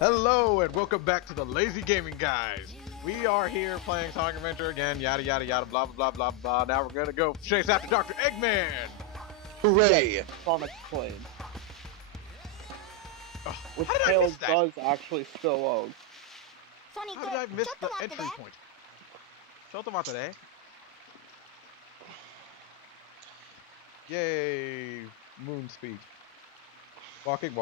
Hello and welcome back to the Lazy Gaming Guys. We are here playing Sonic Adventure again, yada yada yada, blah blah blah blah blah. Now we're gonna go chase after Dr. Eggman. Hooray! Yeah, Sonic Plane. Which how did I Tails miss that? does actually still own. How did I miss the entry point? Shotomata. Yay! Moon speed. Walking.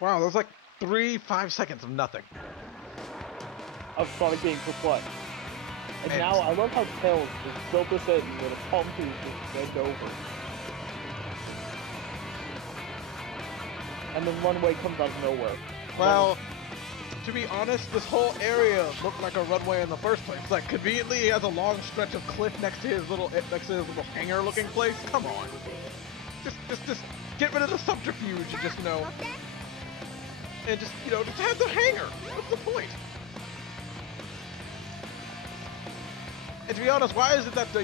Wow, that was like 5 seconds of nothing. Of Sonic being perplexed. And now I love how Tails just built this in with a palm to just bend over. And the runway comes out of nowhere. Well, to be honest, this whole area looked like a runway in the first place. Like, conveniently, he has a long stretch of cliff next to his little hangar-looking place. Come on, just get rid of the subterfuge and just just have the hangar. What's the point? And to be honest, why is it that the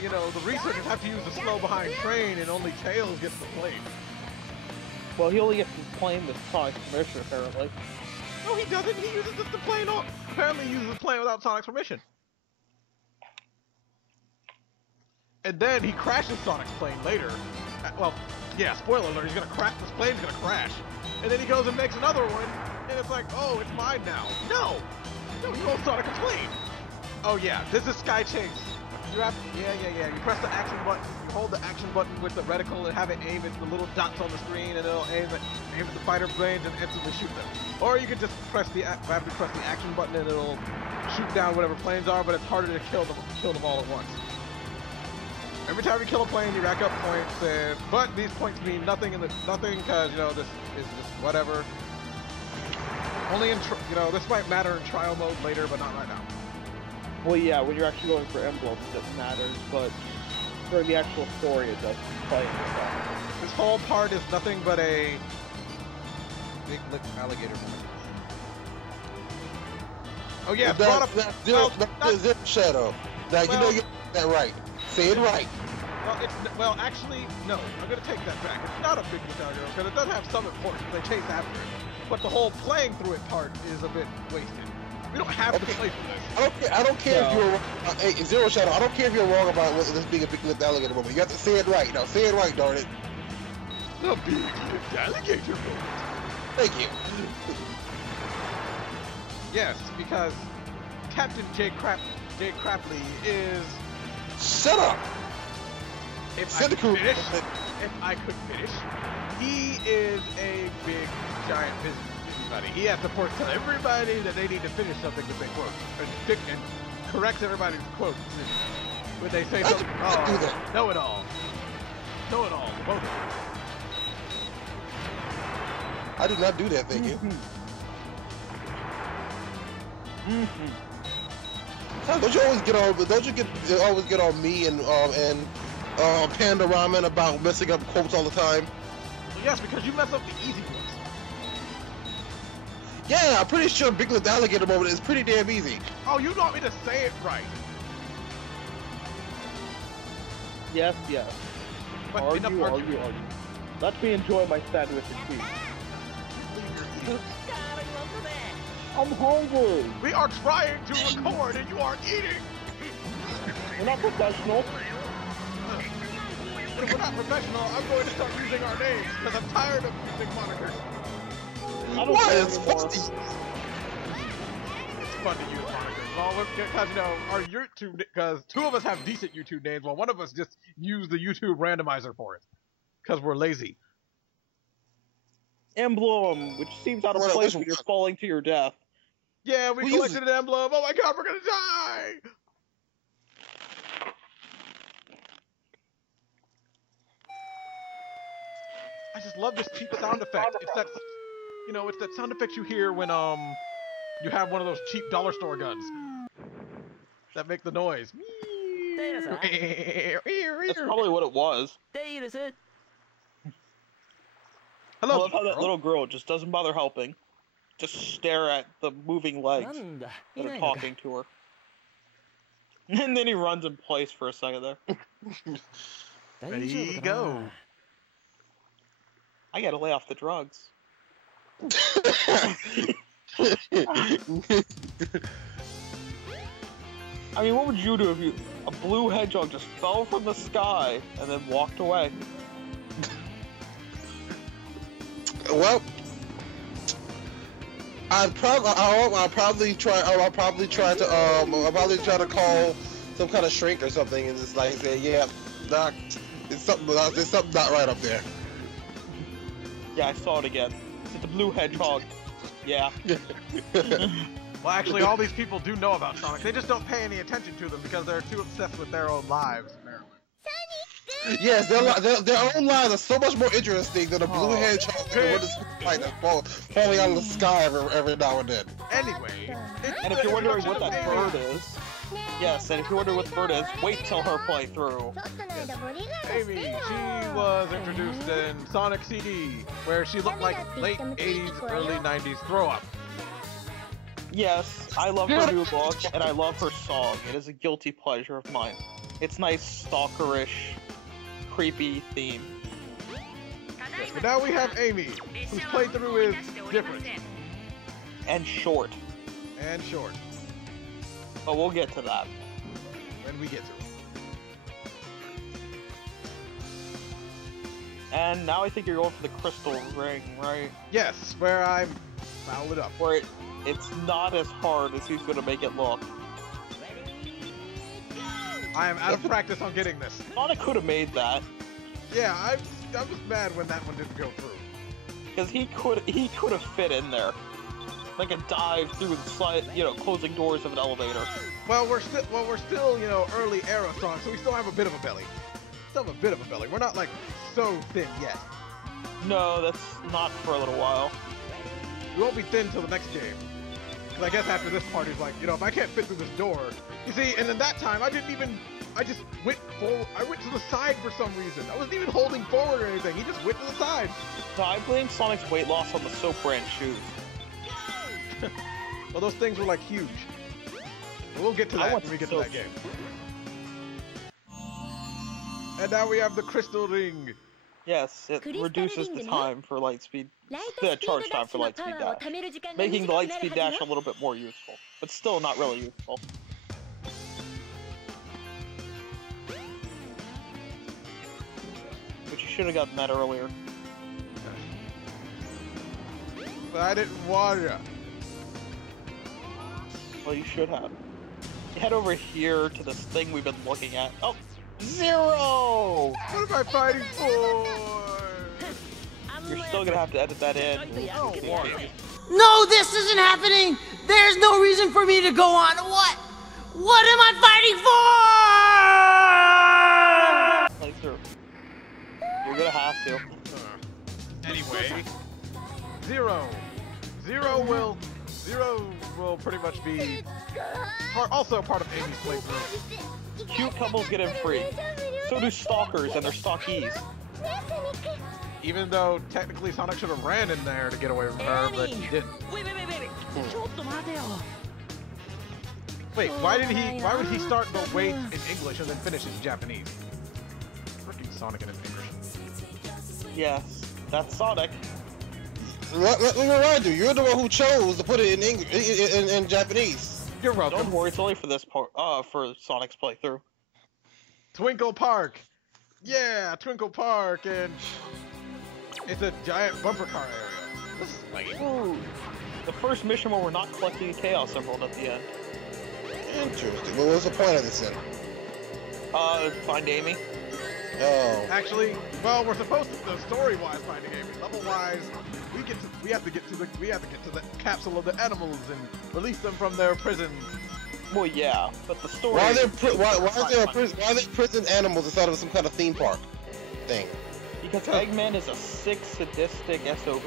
researchers have to use the slow behind train and only Tails gets the plane? Well, he only gets to claim this Sonic's permission, apparently. No, he doesn't. He uses the plane. Apparently, he uses the plane without Sonic's permission. And then he crashes Sonic's plane later. Well, yeah, spoiler alert. He's gonna crash. This plane's gonna crash. And then he goes and makes another one, and it's like, oh, it's mine now. No, you owe Sonic a plane. Oh yeah, this is Sky Chase. You have yeah. You press the action button. You hold the action button with the reticle and have it aim at the little dots on the screen, and it'll aim at the fighter planes and instantly shoot them. Or you can just press the action button and it'll shoot down whatever planes are, but it's harder to kill them all at once. Every time you kill a plane, you rack up points, but these points mean nothing because this is just whatever. Only in this might matter in trial mode later, but not right now. Well, yeah, when you're actually going for emblems, it matters, but for the actual story, it doesn't play itself. This whole part is nothing but a big lip alligator. Oh yeah, That's Shadow. Now you know you got that right. Say it right. Well, actually, no. I'm gonna take that back. It's not a big lip alligator because it does have some importance. They chase after it, but the whole playing through it part is a bit wasted. We don't have to play for this. I don't care if you're hey, Zero Shadow. I don't care if you're wrong about this being a big lipped alligator moment. You have to say it right. Now say it right, darn it. The big lipped alligator moment. Thank you. Yes, because Captain Jay Crapley is. Shut up. If I could finish, he is a big giant busybody. He has to tell everybody that they need to finish something that they quote, and corrects everybody's quotes when they say something. Oh, know it all, both of them. I did not do that, thank you. Don't you always get on me and Panda Ramen about messing up quotes all the time? Well, yes, because you mess up the easy ones. Yeah, I'm pretty sure Big Lipped Alligator moment is pretty damn easy. Oh, you want me to say it right? Yes. But Argue. Let me enjoy my sandwich and tea. I'm hungry. We are trying to record and you are eating. We're not professional. If we're not professional, I'm going to start using our names because I'm tired of using monikers. What? It's funny. It's fun to use monikers. Well, because our YouTube, because two of us have decent YouTube names, while one of us just use the YouTube randomizer for it, because we're lazy. Emblem, which seems out of place when you're falling to your death. Yeah, we collected an emblem. Oh my god, we're gonna die! I just love this cheap sound effect. It's that, it's that sound effect you hear when you have one of those cheap dollar store guns that make the noise. That's probably what it was. Hello. I love how that little girl just doesn't bother helping. Just stare at the moving legs that are talking to her. And then he runs in place for a second there. Ready, go. I gotta lay off the drugs. I mean, what would you do if a blue hedgehog just fell from the sky and then walked away? Well, I'll probably try to call some kind of shrink or something and just like say, yeah, Doc, there's something not right up there. Yeah, I saw it again. It's the blue hedgehog. Yeah. Well, actually, all these people do know about Sonic. They just don't pay any attention to them because they're too obsessed with their own lives, apparently. Yes, their own lives are so much more interesting than a blue hedgehog that's falling out of the sky every now and then. Anyway, and if you're wondering what that bird is, yes, and if you're wondering what the bird is, wait till her playthrough. Amy, she was introduced in Sonic CD, where she looked like late 80s, early 90s throw-up. Yes, I love her new look, and I love her song. It is a guilty pleasure of mine. It's nice, stalkerish, creepy theme. Yes, but now we have Amy, whose playthrough is different. And short. And short. But we'll get to that. When we get to it. And now I think you're going for the crystal ring, right? Yes, where I fouled it up. Where it's not as hard as he's gonna make it look. I am out of practice on getting this. Sonic could have made that. Yeah, I was mad when that one didn't go through. Because he could have fit in there, like a dive through the slide, closing doors of an elevator. Well, we're still early era Sonic, so we still have a bit of a belly. Still have a bit of a belly. We're not like so thin yet. No, that's not for a little while. We won't be thin till the next game. Cause I guess after this part, he's like, if I can't fit through this door, you see. And then that time, I just went forward. I went to the side for some reason. I wasn't even holding forward or anything. He just went to the side. No, I blame Sonic's weight loss on the soap brand shoes. Well, those things were like huge. But we'll get to that when we get to that game. And now we have the crystal ring. Yes, it reduces the time for light speed, the charge time for light speed dash, making the light speed dash a little bit more useful, but still not really useful. But you should have gotten that earlier. But I didn't want ya. Well, you should have. You head over here to this thing we've been looking at. Oh! 0! What am I fighting for? You're still gonna have to edit that in. No, this isn't happening! There's no reason for me to go on. What? What am I fighting for? Play through. You're gonna have to. Anyway, Zero will pretty much be also part of Amy's playthrough. Cute couples get in free. So do stalkers and their stalkees. Even though technically Sonic should have ran in there to get away from her, but he didn't. Wait, why would he start the wait in English and then finish in Japanese? Freaking Sonic and his English. Yes, that's Sonic. What do? You're the one who chose to put it in English, in Japanese. You're welcome. Don't worry, it's only for this part, for Sonic's playthrough. Twinkle Park! Yeah, Twinkle Park, and it's a giant bumper car area. This is lame. Ooh, the first mission where we're not collecting a Chaos Emerald at the end. Interesting. What was the point of this then? Find Amy. Oh. Actually, well, we're supposed to, story-wise, finding Amy. Level-wise, we have to get to the capsule of the animals and release them from their prison. Well, yeah, but the story. Why are there prison animals instead of some kind of theme park thing? Because Eggman is a sick, sadistic SOB.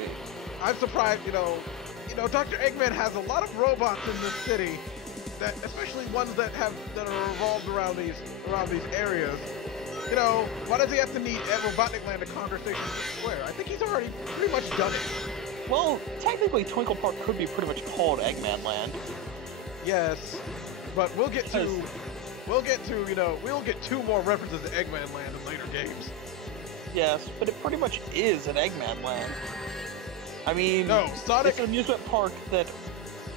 I'm surprised, Dr. Eggman has a lot of robots in this city, that especially ones that are revolved around these areas. Why does he have to need at Robotnik Land to conquer Station Square? I think he's already pretty much done it. Well, technically, Twinkle Park could be pretty much called Eggman Land. Yes, but we'll get two more references to Eggman Land in later games. Yes, but it pretty much is an Eggman land. I mean, No, Sonic. it's an amusement park that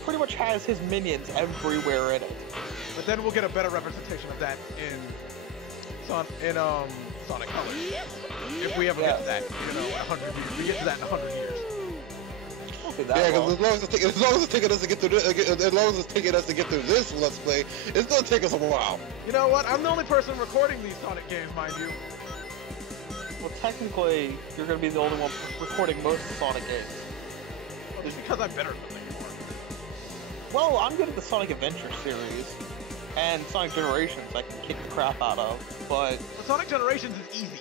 pretty much has his minions everywhere in it. But then we'll get a better representation of that in Sonic Colors. If we ever get to that, you know, in 100 years. We get to that in 100 years. Yeah, because as long as it's taking us to get through this, as long as it's taking us to get through this Let's Play, it's gonna take us a while. You know what? I'm the only person recording these Sonic games, mind you. Well, technically, you're gonna be the only one recording most Sonic games. Well, just because I'm better than you are. Well, I'm good at the Sonic Adventure series, and Sonic Generations I can kick the crap out of, but... But Sonic Generations is easy.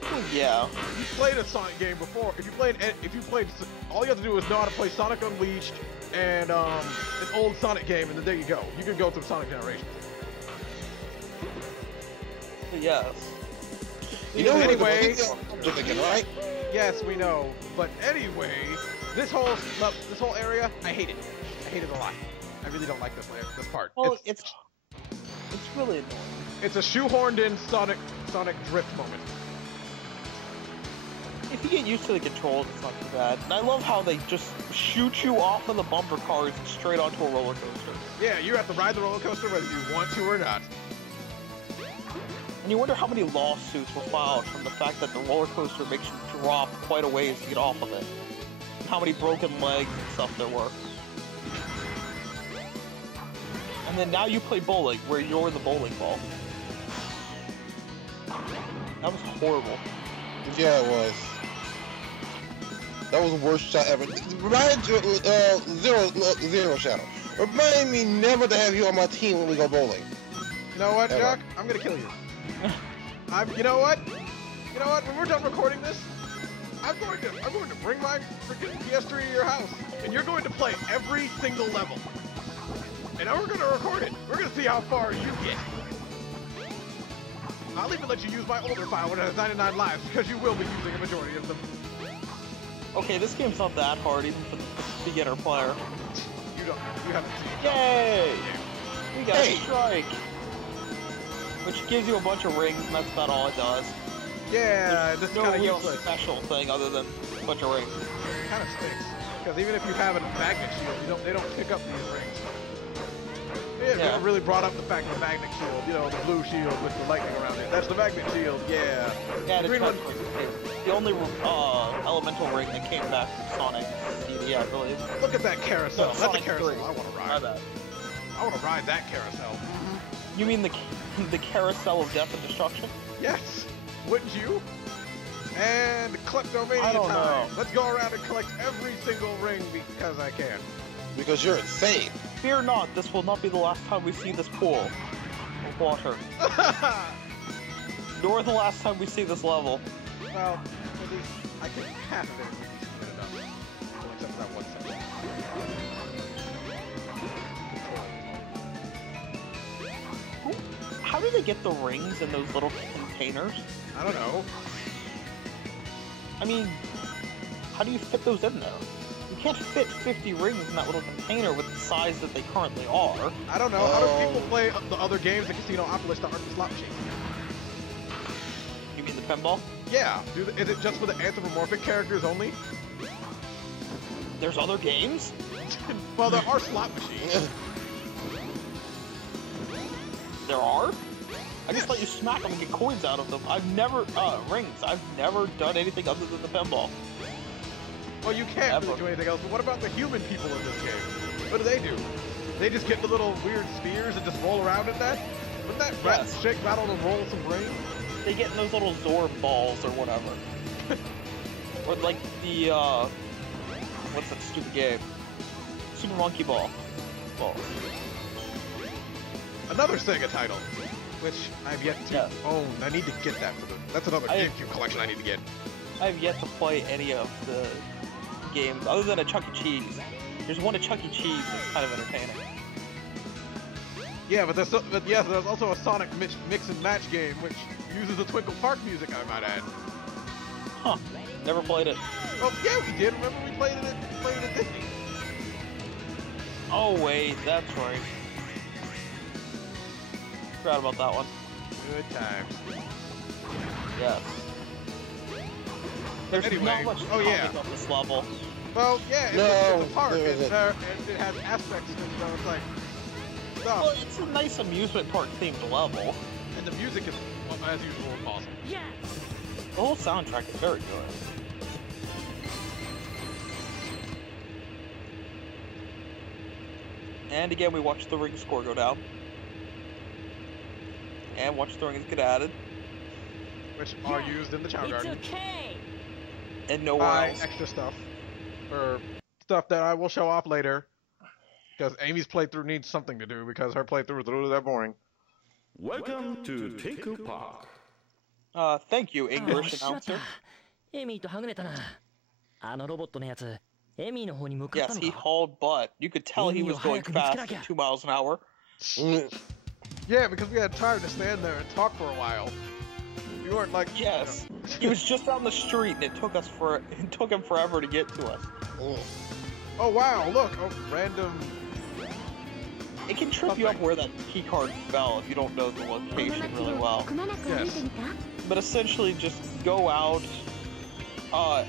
Well, yeah. You played a Sonic game before. If you played, all you have to do is know how to play Sonic Unleashed and an old Sonic game, and then there you go. You can go through Sonic Generations. But yes. You know, anyway, again, right? Yes, we know. But anyway, this whole area, I hate it. I hate it a lot. I really don't like this part. Well, it's really annoying. It's a shoehorned in Sonic drift moment. If you get used to the controls, it's not too bad. And I love how they just shoot you off of the bumper cars and straight onto a roller coaster. Yeah, you have to ride the roller coaster whether you want to or not. And you wonder how many lawsuits were filed from the fact that the roller coaster makes you drop quite a ways to get off of it. And how many broken legs and stuff there were. And then now you play bowling, where you're the bowling ball. That was horrible. Yeah, it was. That was the worst shot ever. Remind Zero Shadow. Remind me never to have you on my team when we go bowling. You know what, Ever. Jack? I'm gonna kill you. You know what? You know what? When we're done recording this, I'm going to bring my freaking PS3 to your house, and you're going to play every single level. And now we're going to record it. We're going to see how far you get. I'll even let you use my older file when it has 99 lives, because you will be using a majority of them. Okay, this game's not that hard, even for the beginner player. You haven't seen it. Yay! We got a strike! Which gives you a bunch of rings, and that's about all it does. Yeah, There's this is no kind of real useless. special thing other than a bunch of rings. It kind of stinks, because even if you have a magnet shield, they don't pick up these rings. Yeah, we haven't really brought up the fact of the magnet shield, you know, the blue shield with the lightning around it. That's the magnet shield, yeah. Yeah, the green one. The only elemental ring that came back from Sonic CD, I believe. Look at that carousel. No, That's Sonic a carousel 3. I want to Try ride. that. I want to ride that carousel. You mean the carousel of death and destruction? Yes, wouldn't you? And kleptomania I don't time. know. Let's go around and collect every single ring because I can. Because you're insane. Fear not, this will not be the last time we see this pool of water. Nor the last time we see this level. Well, at least I can half of it at least get it up. Well, except for that one second. How do they get the rings in those little containers? I don't know. I mean, how do you fit those in there? You can't fit 50 rings in that little container with the size that they currently are. I don't know. How do people play the other games, the Casinopolis, the Arkham slot machine? You mean the pinball? Yeah. Is it just for the anthropomorphic characters only? There's other games? Well, there are slot machines. There are? I just let you smack them and get coins out of them. I've never, rings. I've never done anything other than the pinball. Well, you can't really do anything else, but what about the human people in this game? What do? They just get the little weird spheres and just roll around in that? Wouldn't that rat shake battle to roll some brains? They get in those little Zorb balls or whatever. Or like the, what's that stupid game? Super Monkey Ball. Another Sega title, which I've yet to own. I need to get that that's another GameCube collection I need to get. I've yet to play any of the games other than a Chuck E. Cheese. There's one at Chuck E. Cheese that's kind of entertaining. Yeah, but there's also a Sonic mix and match game which uses the Twinkle Park music, I might add. Huh. Never played it. Oh yeah, we did. Remember we played it at Disney. Oh wait, that's right. Forgot about that one. Good times. Yes. There's anyway, not much oh yeah. on this level. Well, yeah, it's a park, there and isn't. it has aspects, and so it's like stuff. Well, it's a nice amusement park themed level. And the music is, well, as usual, awesome. The whole soundtrack is very good. And again, we watch the ring score go down. And watch the rings get added. Which are used in the Chow Garden. And nowhere Buy else. extra stuff. Or stuff that I will show off later. Because Amy's playthrough needs something to do, because her playthrough is literally that boring. Welcome to Teku Park. Thank you, English announcer. エミーとはぐれたな。あのロボットのやつ、エミーの方に向かった Yes, の he か。 hauled butt. You could tell he was going fast, 2 miles an hour. Yeah, because we had time to stand there and talk for a while. We weren't like... Yes. He was just down the street and it took him forever to get to us. Oh wow, look, a random... It can trip you up where that key card fell if you don't know the location really well. Yes. But essentially just go out,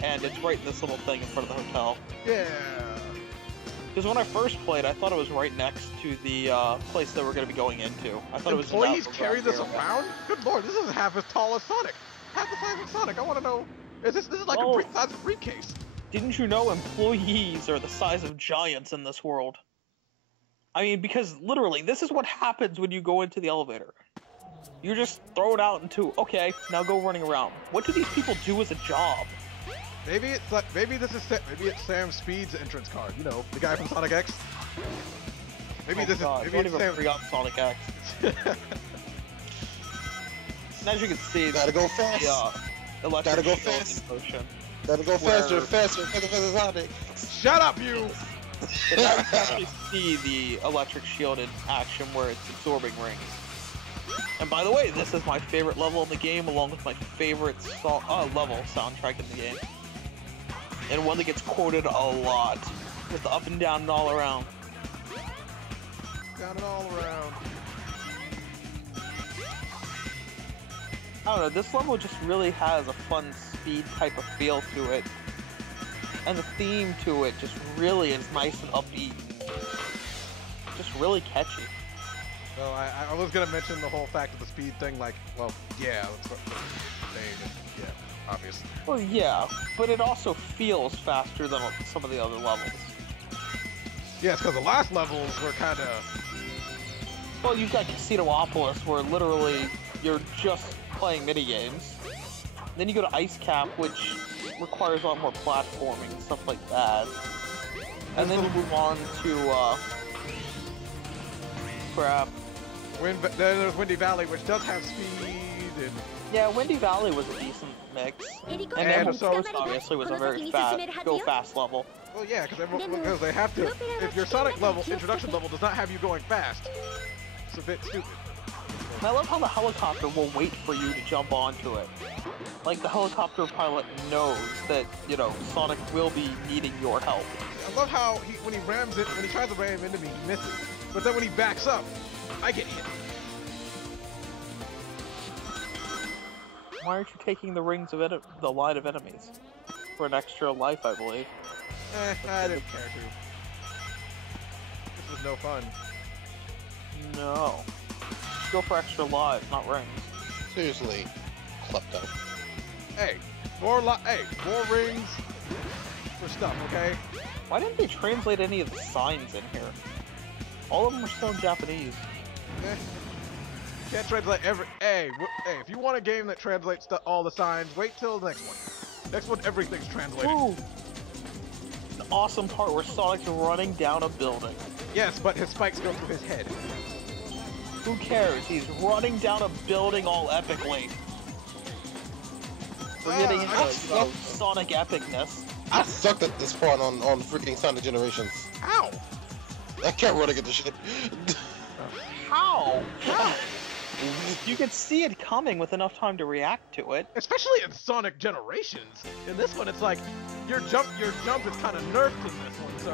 and it's right in this little thing in front of the hotel. Yeah. Because when I first played, I thought it was right next to the place that we're going to be going into. I thought Employees it was carry this around? Good lord, this is half as tall as Sonic. Half the size of Sonic. I want to know, this is like a size of briefcase. Didn't you know employees are the size of giants in this world? I mean, because literally, this is what happens when you go into the elevator. You're just thrown out into, okay, now go running around. What do these people do as a job? Maybe it's like, maybe it's Sam Speed's entrance card. You know, the guy from Sonic X. Maybe maybe it's Sam. Forgot Sonic X. And as you can see, Gotta go fast. The electric Gotta go shield fast. in motion. Gotta go faster, faster, Sonic. Shut up, you! And now you can actually see the electric shield in action where it's absorbing rings. And by the way, this is my favorite level in the game, along with my favorite level soundtrack in the game. And one that gets quoted a lot, with the up and down and all around. Down and all around. I don't know, this level just really has a fun speed type of feel to it. And the theme to it just really is nice and upbeat. Just really catchy. Well, I was gonna mention the whole fact of the speed thing, like, well, yeah, that's what I'm saying, yeah, obvious. Well, yeah, but it also feels faster than some of the other levels. Yes, because the last levels were kind of... Well, you've got Casinopolis, where literally you're just playing minigames. Then you go to Ice Cap, which requires a lot more platforming and stuff like that. And then you move on to, crap. Then there's Windy Valley, which does have speed, and... Yeah, Windy Valley was a decent mix. And then so obviously was a very fast level. Well, yeah, because they have to... If your Sonic level, introduction level, does not have you going fast, it's a bit stupid. And I love how the helicopter will wait for you to jump onto it. Like, the helicopter pilot knows that, you know, Sonic will be needing your help. I love how when he rams it, when he tries to ram into me, he misses. But then when he backs up, I get hit. Why aren't you taking the rings of the line of enemies? For an extra life, I believe. I didn't care to. This was no fun. No. Go for extra lives, not rings. Seriously, klepto. Hey, more rings for stuff, okay? Why didn't they translate any of the signs in here? All of them are still in Japanese. Can't translate every... Hey, if you want a game that translates all the signs, wait till the next one. Next one, everything's translated. Ooh. The awesome part where Sonic's running down a building. Yes, but his spikes go through his head. Who cares? He's running down a building all epically. We're getting into Sonic epicness. I sucked at this part on freaking Sonic Generations. Ow! I can't run against this shit. How? You could see it coming with enough time to react to it. Especially in Sonic Generations. In this one, it's like your jump is kind of nerfed in this one. So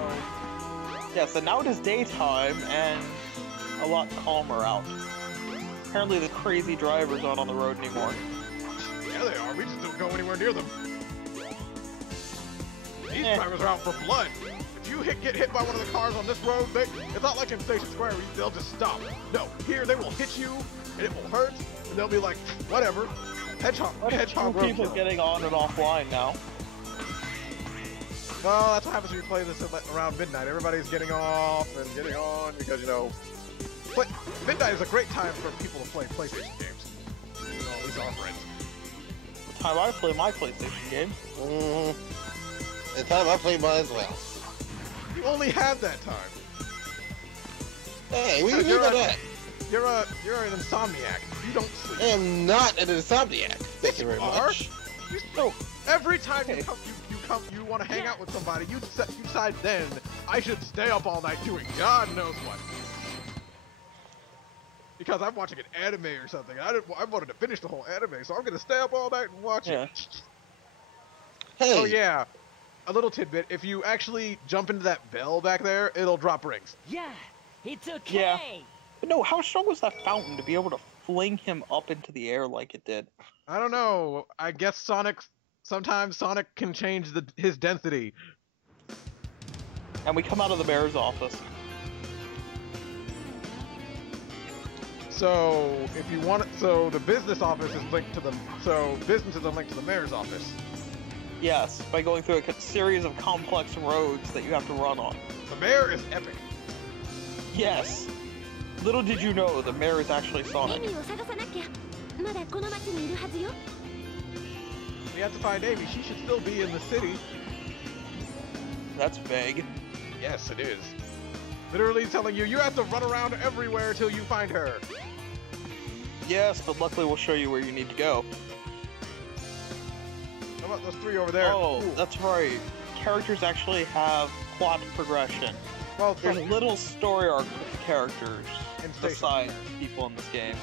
yeah. So now it is daytime and a lot calmer out. Apparently, the crazy drivers aren't on the road anymore. Yeah, they are. We just don't go anywhere near them. These drivers are out for blood. If you get hit by one of the cars on this road, it's not like in Station Square where they'll just stop. No, here they will hit you, and it will hurt, and they'll be like, whatever. Hedgehog road. People getting on and offline now. Well, that's what happens when you play this around midnight. Everybody's getting off and getting on because, you know, midnight is a great time for people to play PlayStation games. You know, at least our friends. The time I play my PlayStation game. The time I play mine as well. You only have that time. Hey, we can do that. You're an insomniac. You don't sleep. I am not an insomniac. Thank you very much. No, every time you want to hang out with somebody, you decide then I should stay up all night doing God knows what. Because I'm watching an anime or something. I wanted to finish the whole anime, so I'm gonna stay up all night and watch it. Hey. Oh yeah, a little tidbit: if you actually jump into that bell back there, it'll drop rings. Yeah, it's okay. Yeah. But no, how strong was that fountain to be able to fling him up into the air like it did? I don't know. I guess sometimes Sonic can change his density. And we come out of the mayor's office. So if you want it, so the business office is linked to business is linked to the mayor's office. Yes, by going through a series of complex roads that you have to run on. The mayor is epic. Yes. Little did you know, the mayor is actually Sonic. We have to find Amy. She should still be in the city. That's vague. Yes, it is. Literally telling you have to run around everywhere till you find her. Yes, but luckily we'll show you where you need to go. How about those three over there? Oh, Ooh. that's right. Characters actually have plot progression. Well, There's little story arc with the characters besides there. people in this game.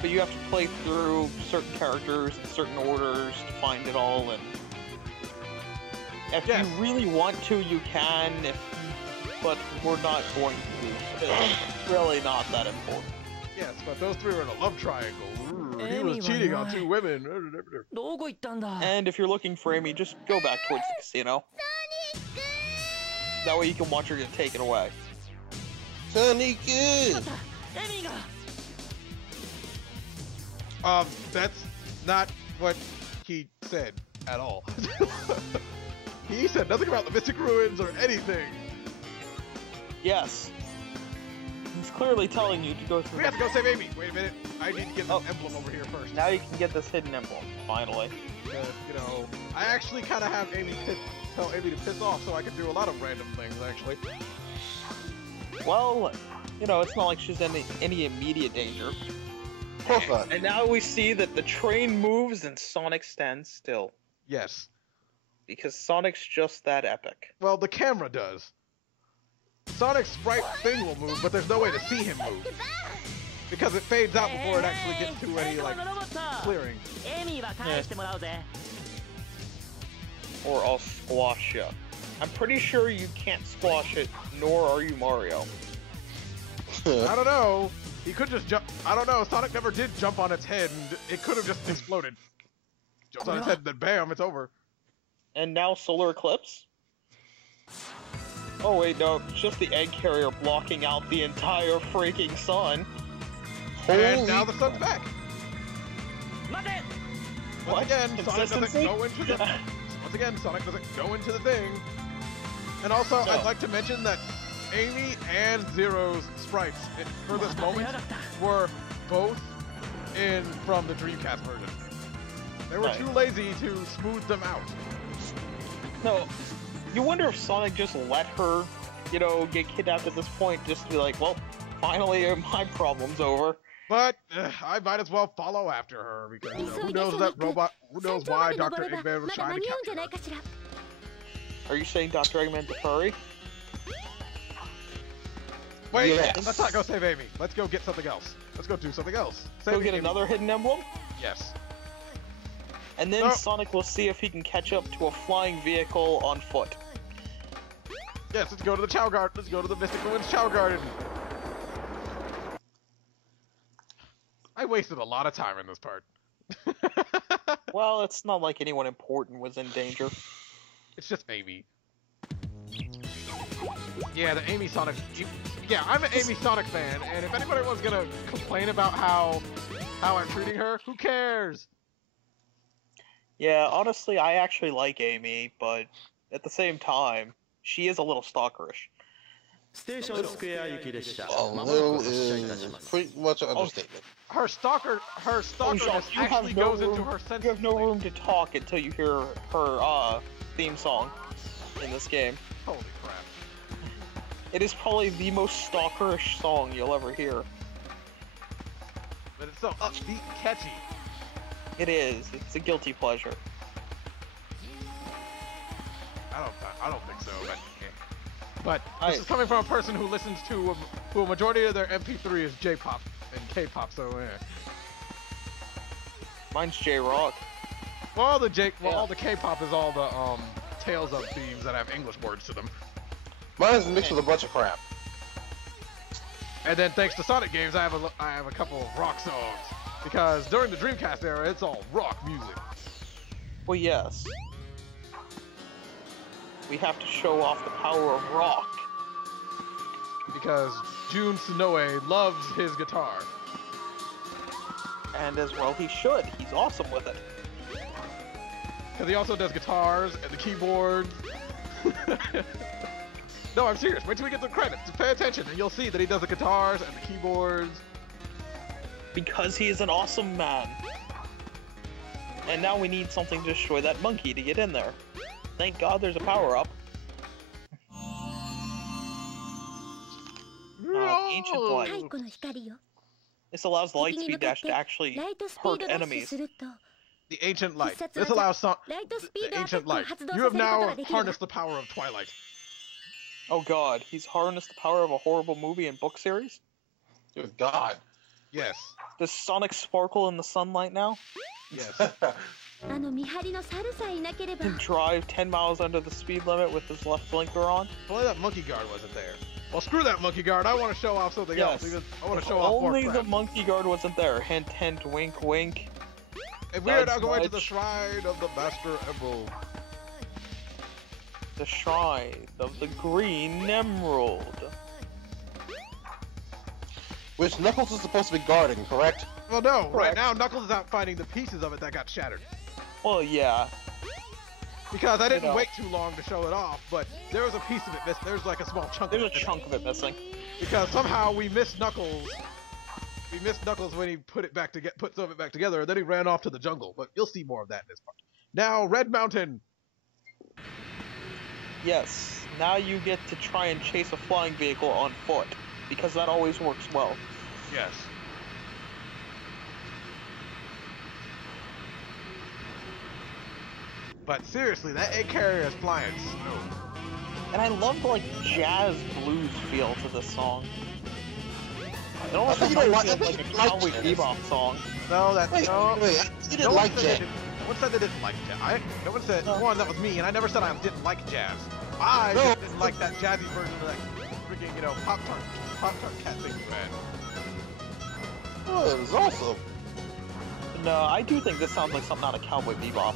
But you have to play through certain characters in certain orders to find it all, and if you really want to, you can, but we're not going to. It's really not that important. Yes, but those three are in a love triangle. He was cheating on two women. And if you're looking for Amy, just go back towards the casino. That way you can watch her get taken away. Sonic! That's not what he said at all. He said nothing about the Mystic Ruins or anything. Yes. He's clearly telling you to go through. We have to go save Amy. Wait a minute. I need to get this emblem over here first. Now you can get this hidden emblem, finally. You know, I actually kind of have tell Amy to piss off so I can do a lot of random things, actually. Well, you know, it's not like she's in any immediate danger. Of course not. And now we see that the train moves and Sonic stands still. Yes. Because Sonic's just that epic. Well, the camera does. Sonic's sprite thing will move, but there's no way to see him move. Because it fades out before it actually gets to any, like, clearing. Yeah. Or I'll squash ya. I'm pretty sure you can't squash it, nor are you Mario. I don't know. He could just jump. I don't know. Sonic never did jump on its head, and it could have just exploded. Jumps on its head, then bam, it's over. And now Solar Eclipse? Oh wait, no, it's just the egg carrier blocking out the entire freaking sun. And now the sun's back. What? Once again, Sonic doesn't go into the. Once again, Sonic doesn't go into the thing. And also, I'd like to mention that Amy and Zero's sprites for this moment were both from the Dreamcast version. They were too lazy to smooth them out. No, you wonder if Sonic just let her, you know, get kidnapped at this point, just to be like, well, finally my problem's over. But I might as well follow after her because who knows that robot? Who knows why Dr. Eggman was trying to capture her? Are you saying Dr. Eggman the furry? Wait, yes. Let's not go save Amy. Let's go get something else. Let's go do something else. Go get another hidden emblem? Yes. And then Sonic will see if he can catch up to a flying vehicle on foot. Yes, let's go to the Chow Garden. Let's go to the Mystic Ruins Chow Garden. I wasted a lot of time in this part. Well, it's not like anyone important was in danger. It's just Amy. Yeah, the Amy Sonic. Yeah, I'm an Amy Sonic fan, and if anybody was gonna complain about how I'm treating her, who cares? Yeah, honestly, I actually like Amy, but at the same time, she is a little stalkerish. ステーションスクエア行き列車 A まもなく little 発車いたします is pretty much an understatement. Her stalkerness You actually have no goes into room. her senses. You have no room to talk until you hear her theme song in this game. Holy crap! It is probably the most stalkerish song you'll ever hear. But it's so upbeat, and catchy. It is. It's a guilty pleasure. I don't think so, but this is coming from a person who listens to who a majority of their MP3 is J-pop and K-pop, so yeah. Mine's J-Rock. Well, all the K-pop is all the Tales of themes that have English words to them. Mine is mixed with a bunch of crap. And then thanks to Sonic games, I have a couple of rock songs because during the Dreamcast era, it's all rock music. Well, yes. We have to show off the power of rock. Because Jun Sunoe loves his guitar. And as well he should. He's awesome with it. Because he also does guitars and the keyboards. No, I'm serious. Wait till we get the credits. Just pay attention and you'll see that he does the guitars and the keyboards. Because he is an awesome man. And now we need something to destroy that monkey to get in there. Thank God there's a power-up. Ancient Light. 太古の光よ This allows the light speed dash to actually ライトスピー hurt ドダッシュ enemies. すると The Ancient Light. 必殺 This 技 allows ライトスピ the ードアタッ Ancient クを Light. 発動 You さ have せること now ができるわ harnessed the power of Twilight. Oh God, he's harnessed the power of a horrible movie and book series? Good God. Yes. Does Sonic sparkle in the sunlight now? Yes. あの見張りの猿さえいなければ Can drive 10 miles under the speed limit with his left blinker on? Well, that monkey guard wasn't there. Well, screw that monkey guard. I want to show off something else. Yes. Because I want If to show off more only crap. the monkey guard wasn't there. Hint, hint, wink, wink. And we are now Nudge, going to the nudge. Shrine of the Master Emerald. The Shrine of the Green Emerald. Which Knuckles is supposed to be guarding, correct? Well, no. Right Correct. now, Knuckles is out finding the pieces of it that got shattered. Well, yeah. Because I didn't know. wait too long to show it off, but there was a piece of it missing. There's like a small chunk There's of a it. chunk of it missing. Because somehow we missed Knuckles. We missed Knuckles when he put some of it back together, and then he ran off to the jungle. But you'll see more of that in this part. Now, Red Mountain. Yes. Now you get to try and chase a flying vehicle on foot. Because that always works well. Yes. But seriously, that egg carrier is flying smooth. And I love the, like, jazz blues feel to this song. It almost I think you don't reminds me of, like- like, I a think you like Cowboy jazz. Bebop song. No, that's Wait, no. wait, you didn't like Jack. No one said they didn't like jazz. No one said one. That was me, and I never said I didn't like jazz. I No. just didn't like that jazzy version of that freaking, Pop Tart cat thing you had. Oh, it was awesome. No, I do think this sounds like something out of Cowboy Bebop.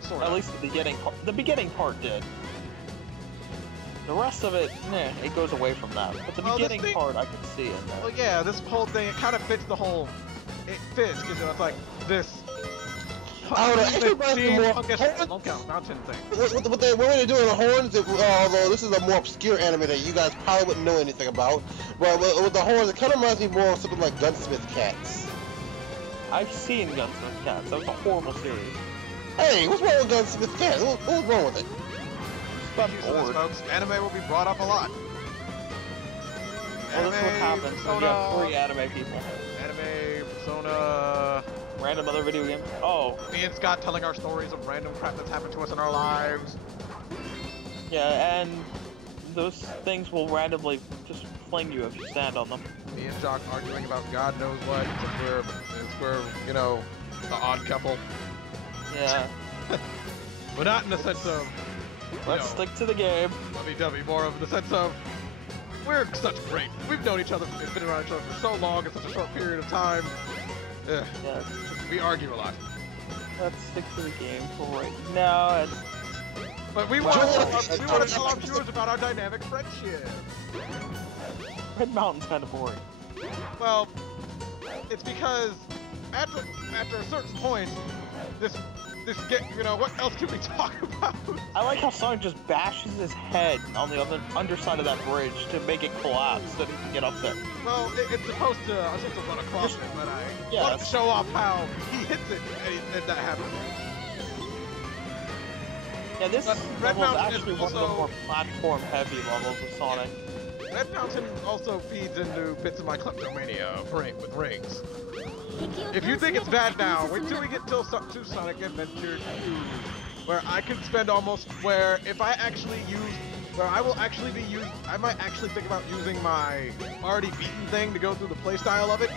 Sort At of. least the beginning part did. The rest of it, it goes away from that. But the Well, this beginning thing- part, I can see in there. Well, yeah, this whole thing, it kind of fits the whole. It fits because it's like this. I don't know, actually reminds me more of Mountain thing. What they're doing the horns, although this is a more obscure anime that you guys probably wouldn't know anything about, but with the horns, it kind of reminds me more of something like Gunsmith Cats. I've seen Gunsmith Cats. That was a horrible series. Hey, what's wrong with Gunsmith Cats? What's wrong with it? Got Use of this, bored. folks. Anime will be brought up a lot. Well, this is what happens when you have 3 anime people. Anime, Persona, Random other video games. Oh, me and Scott telling our stories of random crap that's happened to us in our lives. yeah, and those things will randomly just fling you if you stand on them. Me and Jock arguing about God knows what, since we're the odd couple. Yeah. But not in the sense of, Let's stick to the game. lovey-dovey, more of the sense of, we're such great. We've known each other, been around each other for so long in such a short period of time. Ugh. Yeah. We argue a lot. Let's stick to the game for right now. But we want to tell our viewers about our dynamic friendship. Red Mountain's kind of boring. Well, it's because after a certain point, what else can we talk about? I like how Sonic just bashes his head on the underside of that bridge to make it collapse so that he can get up there. Well, it's supposed to run across it, but I want to Yes. show off how he hits it and that happens. Yeah, this But Red level is Mountain actually is one of the also- more platform-heavy levels of Sonic. Red Mountain also feeds into bits of my kleptomania with rings. If you think it's bad now, wait till we get to Sonic Adventure 2, where I can spend if I actually use, I might actually think about using my already beaten thing to go through the playstyle of it,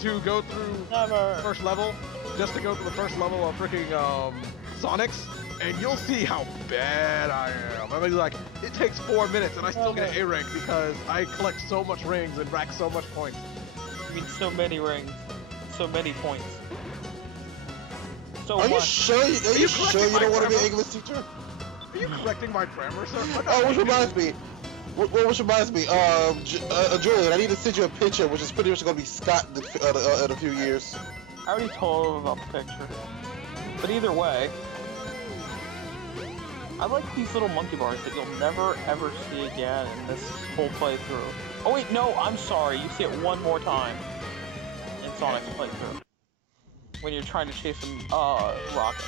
to go through the first level, just to go through the first level of freaking Sonic's, and you'll see how bad I am. I mean, like, it takes 4 minutes and I still get an A rank because I collect so much rings and rack so much points. I mean, so many rings, so many points. So Are you much. sure? Are you sure you don't want to be an English teacher? Are you correcting my grammar, sir? Oh, which reminds me. Which reminds me, Julian, I need to send you a picture, which is pretty much going to be Scott in a few years. I already told him about the picture. But either way, I like these little monkey bars that you'll never ever see again in this whole playthrough. Oh wait, no, I'm sorry. You see it one more time in Sonic's playthrough when you're trying to chase some rocket.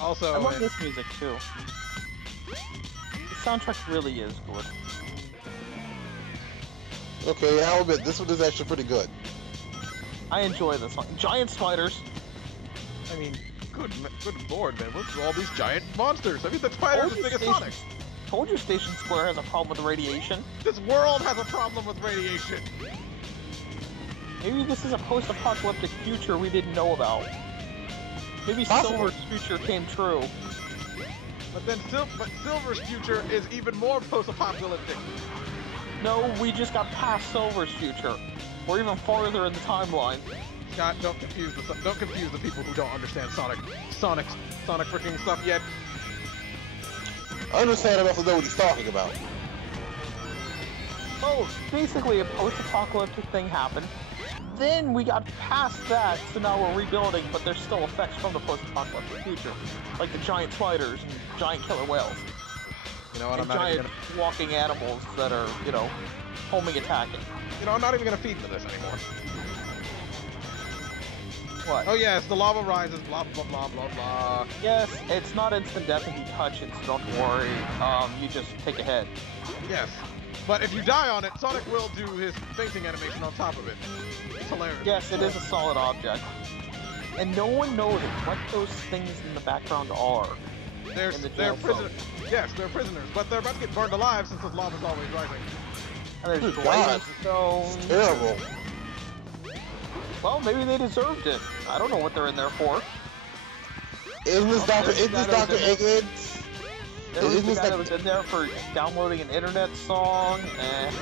Also, I love this music too. The soundtrack really is good. Okay, I'll admit, this one is actually pretty good. I enjoy this one. Giant spiders. I mean, good lord, man, what's with all these giant monsters? I mean, the spider's as big as Sonic. Told you Station Square has a problem with radiation. This world has a problem with radiation. Maybe this is a post-apocalyptic future we didn't know about. Maybe Possibly. Silver's future came true. But then Silver's future is even more post-apocalyptic. No, we just got past Silver's future. We're even farther in the timeline. Scott, don't confuse the people who don't understand Sonic freaking stuff yet. I understand enough to know what he's talking about. So, basically a post-apocalyptic thing happened. Then we got past that, so now we're rebuilding, but there's still effects from the post-apocalyptic future. Like the giant spiders and giant killer whales. You know what, And giant walking animals that are, homing attacking. You know, I'm not even gonna feed into this anymore. What? Oh yes, the lava rises, blah blah blah blah blah. Yes, it's not instant death if you touch it, so don't worry. You just take a hit. Yes. But if you die on it, Sonic will do his fainting animation on top of it. It's hilarious. Yes, it is a solid object. And no one knows what those things in the background are. They're jail prisoners. Yes, they're prisoners, but they're about to get burned alive since the lava's always rising. And there's Good God. gravestones. Terrible. Well, maybe they deserved it. I don't know what they're in there for. Isn't this Dr. Eggman? There was Isn't the this guy that like- was in there for downloading an internet song, and...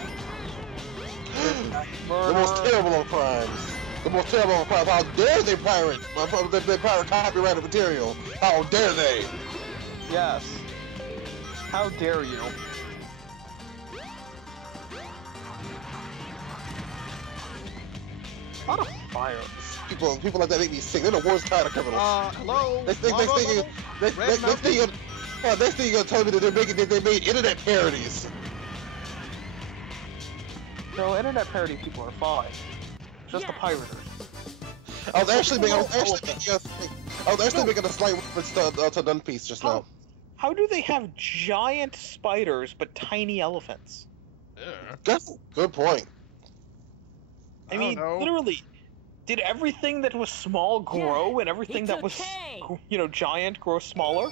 The most terrible of crimes. The most terrible of crimes. How dare they pirate? They pirate copyrighted material. How dare they? Yes. How dare you? A lot of fire. People like that make me sick. They're the worst kind of criminals. Hello? Next thing you're gonna tell me that they made internet parodies. No, internet parody people are fine. Just the pirators. I was actually making a slight reference to One Piece just now. How do they have giant spiders but tiny elephants? That's a good point. I mean, don't know. literally, did everything that was small grow and everything that was, giant grow smaller?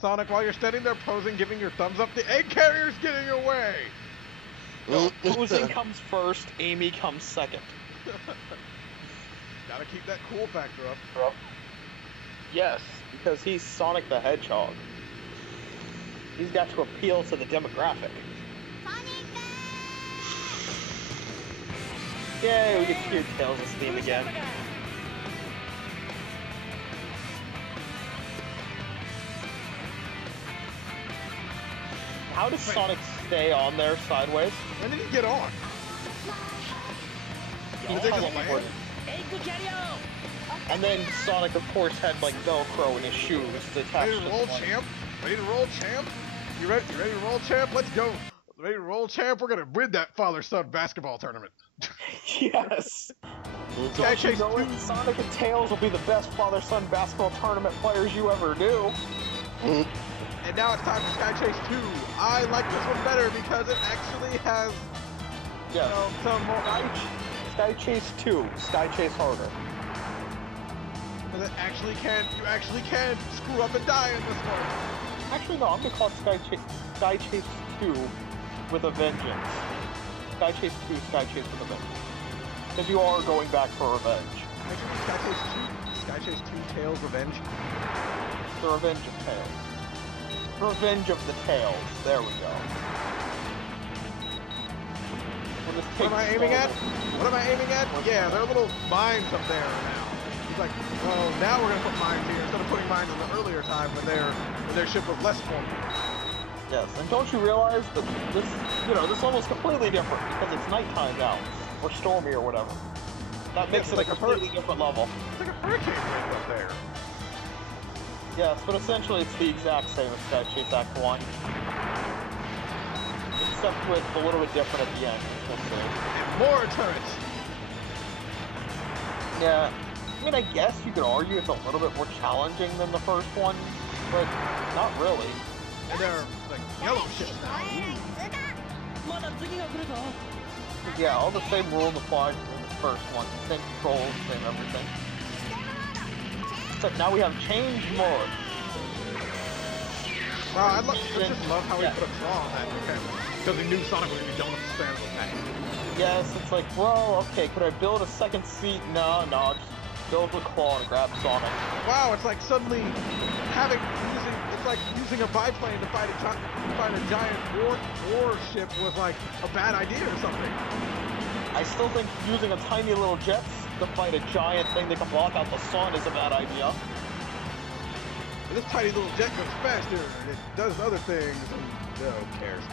Sonic, while you're standing there posing, giving your thumbs up, the egg carrier's getting away! No, posing comes first, Amy comes second. Gotta keep that cool factor up. Yes, because he's Sonic the Hedgehog. He's got to appeal to the demographic. Yay, we get to hear Tails' theme again. How does Sonic stay on there sideways? When did he get on? Did they just land? And then Sonic, of course, had like Velcro in his shoes to attach Ready to roll, champ? Ready to roll, champ? You ready to roll, champ? Let's go. Ready to roll, champ? We're gonna win that father-son basketball tournament. Yes. Sky Chase 2. Sonic and Tails will be the best father-son basketball tournament players you ever do. And now it's time for Sky Chase 2. I like this one better because it actually has, you know, some more. Sky Chase 2. Sky Chase harder. Because you actually can screw up and die in this one. Actually, no, I'm gonna call it Sky Chase 2 with a vengeance. Sky Chase 2, Sky Chase with a vengeance. Because you are going back for revenge. Actually, Sky Chase 2. Sky Chase 2 Tails Revenge. The Revenge of Tails. Revenge of the Tails. There we go. What am I aiming at? What am I aiming at? Yeah, there are little mines up there now. He's like, well, now we're gonna put mines here instead of putting mines in the earlier time when their ship was less formed. Yes, and don't you realize that this level's completely different because it's nighttime now, or stormy or whatever. That makes it like a completely different level. It's like a hurricane wave up there. Yes, but essentially it's the exact same as Sky Chase Act 1. Except with a little bit different at the end, we'll see. And more turrets! Yeah, I mean, I guess you could argue it's a little bit more challenging than the first one, but not really. And they're like yellow ships now. Yeah, all the same rules apply to the first one. Same controls, same everything. Except now we have change mode. Wow, I just love how he put a claw on that. Okay. Because he knew Sonic was going to be done with the stand with that. Yes, it's like, well, okay, could I build a second seat? No, just build the claw and grab Sonic. Wow, it's like suddenly using a biplane to fight a giant warship was like a bad idea or something. I still think using a tiny little jet to fight a giant thing that can block out the sun is a bad idea. But this tiny little jet goes faster and it does other things and who cares?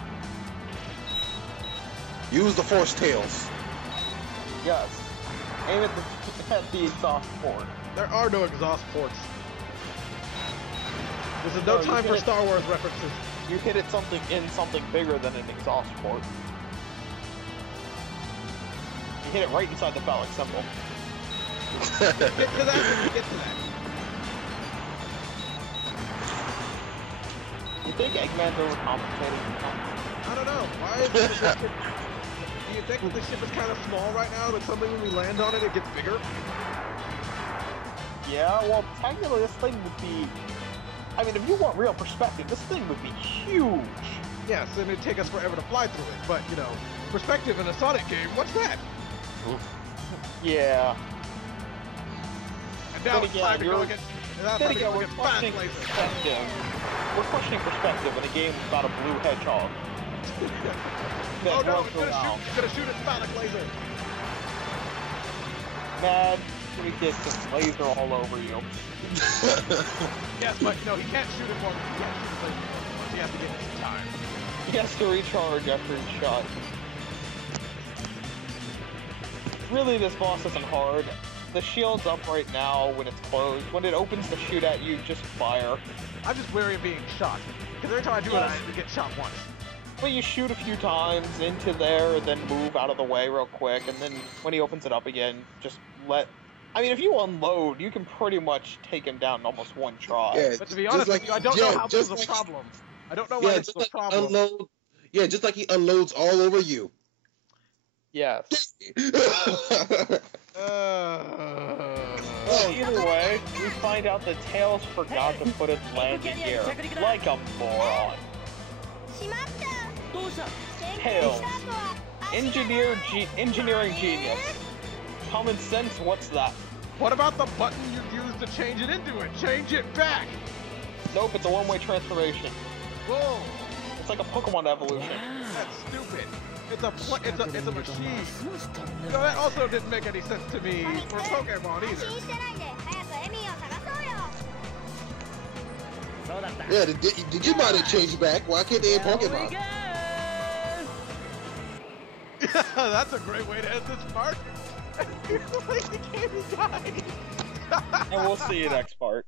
Use the force tails. Yes. Aim at the exhaust port. There are no exhaust ports. This is no time for Star Wars references. You hit it in something bigger than an exhaust port. You hit it right inside the phallic symbol. Get to that when you get to that. You think Eggman's overcompensating? I don't know. Why is this ship... Do you think this ship is kind of small right now, that suddenly when we land on it, it gets bigger? Yeah, well, technically this thing would be... I mean, if you want real perspective, this thing would be huge. Yes, and it'd take us forever to fly through it, but, you know, perspective in a Sonic game, what's that? Yeah. And now it's time to go against... We're questioning perspective. We're questioning perspective in a game about a blue hedgehog. Oh no, it's gonna shoot its phallic laser. Mad, we get this laser all over you. Yes, but no, he can't shoot it once. He can't shoot it once. He has to get it some time. He has to recharge after each shot. Really, this boss isn't hard. The shield's up right now when it's closed. When it opens to shoot at you, just fire. I'm just wary of being shot. Because every time I do it, I get shot once. Well, you shoot a few times into there, and then move out of the way real quick, and then when he opens it up again, just let... I mean, if you unload, you can pretty much take him down in almost one try. Yeah, but to be honest with you, I don't know how this is a problem. I don't know why this is a problem. Just like he unloads all over you. Yes. Well, either way, we find out that Tails forgot to put his landing gear. Like a moron. Tails. Engineering genius. Common sense, what's that? What about the button you used to change it into it? Change it back! Nope, it's a one-way transformation. Whoa! It's like a Pokemon evolution. That's stupid. It's a machine. You know, that also didn't make any sense to me for Pokemon either. Yeah, the Digimon changed back. Why can't they in Pokemon? That's a great way to end this part. Like the game died. And we'll see you next part.